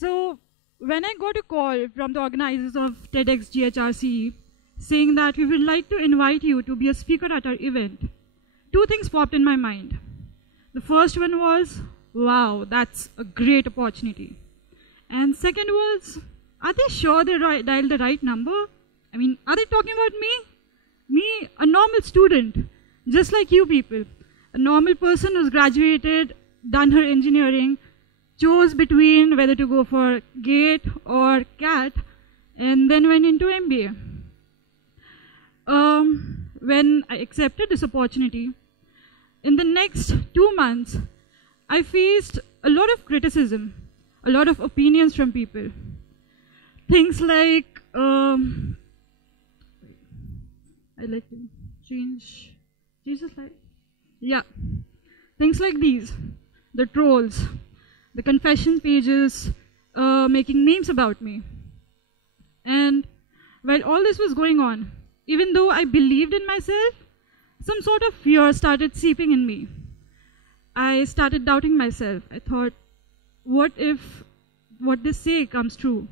So when I got a call from the organizers of TEDxGHRCE saying that we would like to invite you to be a speaker at our event, two things popped in my mind. The first one was, wow, that's a great opportunity. And second was, are they sure they dialed the right number? I mean, are they talking about me? Me, a normal student, just like you people. A normal person who's graduated, done her engineering, chose between whether to go for GATE or CAT, and then went into MBA. When I accepted this opportunity, in the next 2 months, I faced a lot of criticism, a lot of opinions from people. Things like, I'd like to change the slide. Yeah, things like these, the trolls, the confession pages, making memes about me. And while all this was going on, even though I believed in myself, some sort of fear started seeping in me. I started doubting myself. I thought, what if what they say comes true?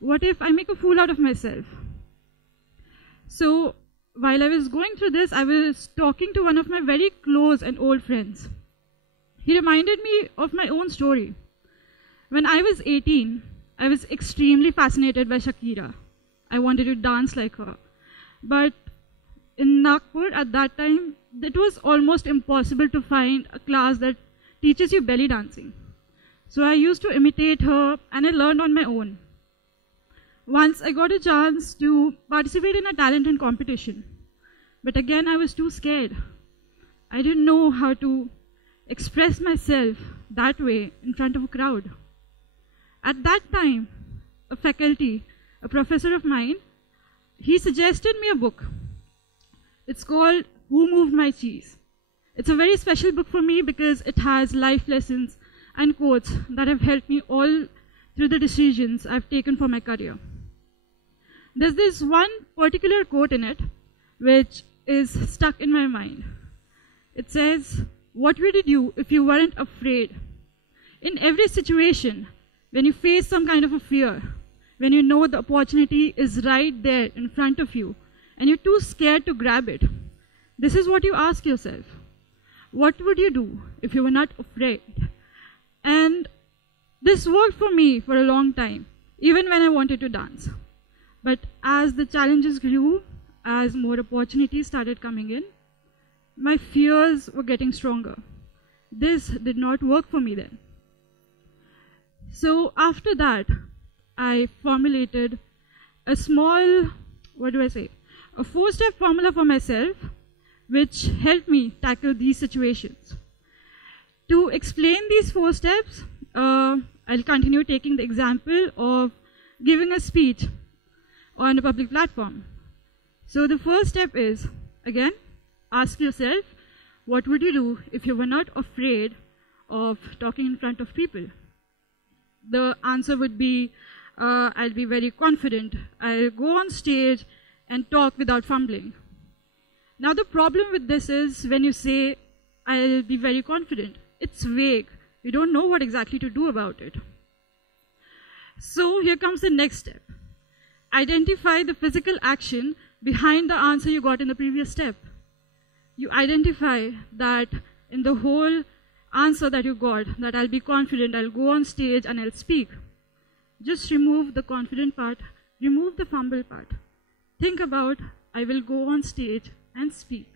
What if I make a fool out of myself? So while I was going through this, I was talking to one of my very close and old friends. He reminded me of my own story. When I was 18, I was extremely fascinated by Shakira. I wanted to dance like her. But in Nagpur at that time, it was almost impossible to find a class that teaches you belly dancing. So I used to imitate her and I learned on my own. Once I got a chance to participate in a talent and competition. But again, I was too scared. I didn't know how to express myself that way in front of a crowd. At that time, a faculty, a professor of mine, he suggested me a book. It's called Who Moved My Cheese? It's a very special book for me because it has life lessons and quotes that have helped me all through the decisions I've taken for my career. There's this one particular quote in it which is stuck in my mind. It says, "What would you do if you weren't afraid?" In every situation, when you face some kind of a fear, when you know the opportunity is right there in front of you, and you're too scared to grab it, this is what you ask yourself. What would you do if you were not afraid? And this worked for me for a long time, even when I wanted to dance. But as the challenges grew, as more opportunities started coming in, my fears were getting stronger. This did not work for me then. So after that, I formulated a small, a 4-step formula for myself, which helped me tackle these situations. To explain these 4 steps, I'll continue taking the example of giving a speech on a public platform. So the first step is, again, ask yourself, what would you do if you were not afraid of talking in front of people? The answer would be, I'll be very confident. I'll go on stage and talk without fumbling. Now the problem with this is when you say, I'll be very confident, it's vague. You don't know what exactly to do about it. So here comes the next step. Identify the physical action behind the answer you got in the previous step. You identify that in the whole answer that you got, that I'll be confident, I'll go on stage and I'll speak. Just remove the confident part, remove the fumble part. Think about, I will go on stage and speak.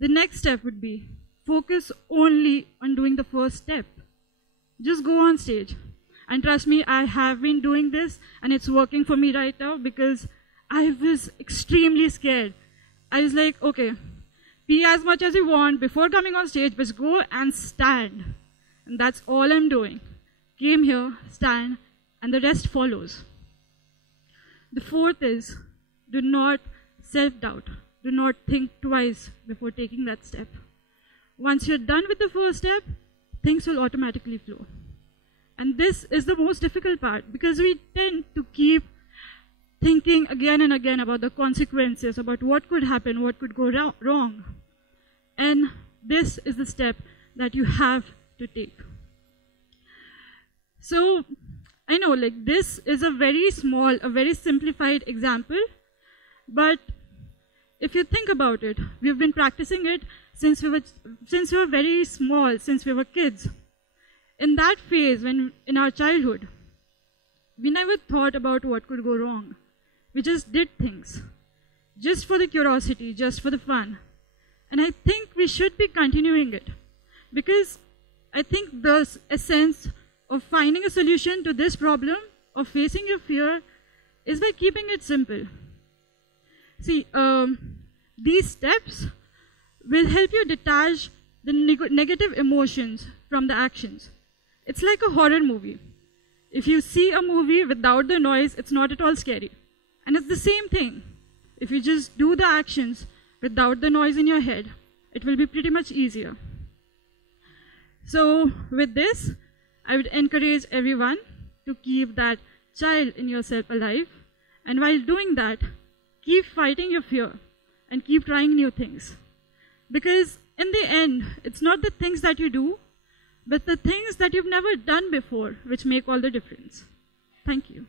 The next step would be, focus only on doing the first step. Just go on stage. And trust me, I have been doing this and it's working for me right now because I was extremely scared. I was like, okay, pee as much as you want before coming on stage, but go and stand. And that's all I'm doing. Came here, stand, and the rest follows. The 4th is, do not self-doubt. Do not think twice before taking that step. Once you're done with the first step, things will automatically flow. And this is the most difficult part because we tend to keep thinking again and again about the consequences, about what could happen, what could go wrong. And this is the step that you have to take. So I know like this is a very small, a very simplified example, but if you think about it, we've been practicing it since we were very small, since we were kids. In that phase, when in our childhood, we never thought about what could go wrong. We just did things, just for the curiosity, just for the fun. And I think we should be continuing it, because I think the essence of finding a solution to this problem of facing your fear is by keeping it simple. See, these steps will help you detach the negative emotions from the actions. It's like a horror movie. If you see a movie without the noise, it's not at all scary. And it's the same thing. If you just do the actions without the noise in your head, it will be pretty much easier. So with this, I would encourage everyone to keep that child in yourself alive. And while doing that, keep fighting your fear and keep trying new things. Because in the end, it's not the things that you do, but the things that you've never done before which make all the difference. Thank you.